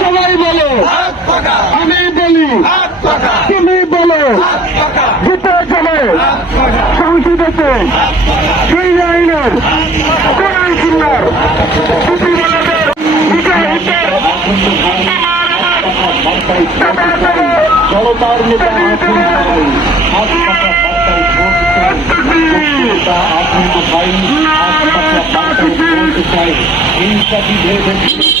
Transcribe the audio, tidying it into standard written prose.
সবাই বলো, আমি বলি, তুমি বলো, জিতে গেলে সংসদেতে সেই আইনের কোরআন সুন্নাহর প্রতিবাদের জনতার নেতা আপনি তো ভাই হিংসা